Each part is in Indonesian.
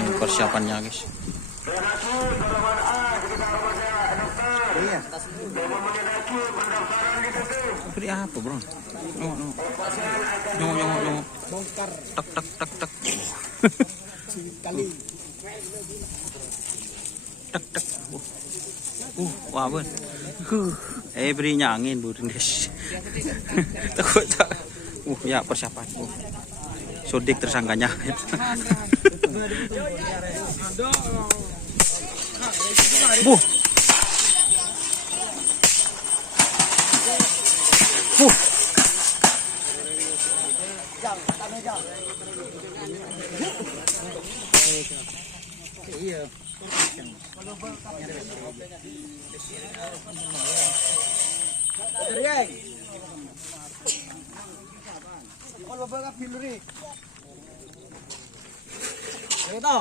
Ini persiapannya guys. Beri apa bro? Nyong. Bongkar. Tak. Kali. Tak. Wah bun. Berinya angin burin guys. Takut tak. Ya persiapan. Sodik tersangkanya. Iya. Kalau berapa pilih? Itu.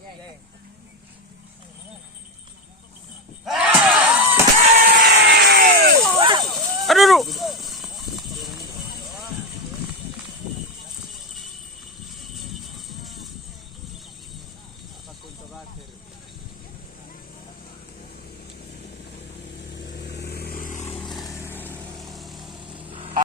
Yeah.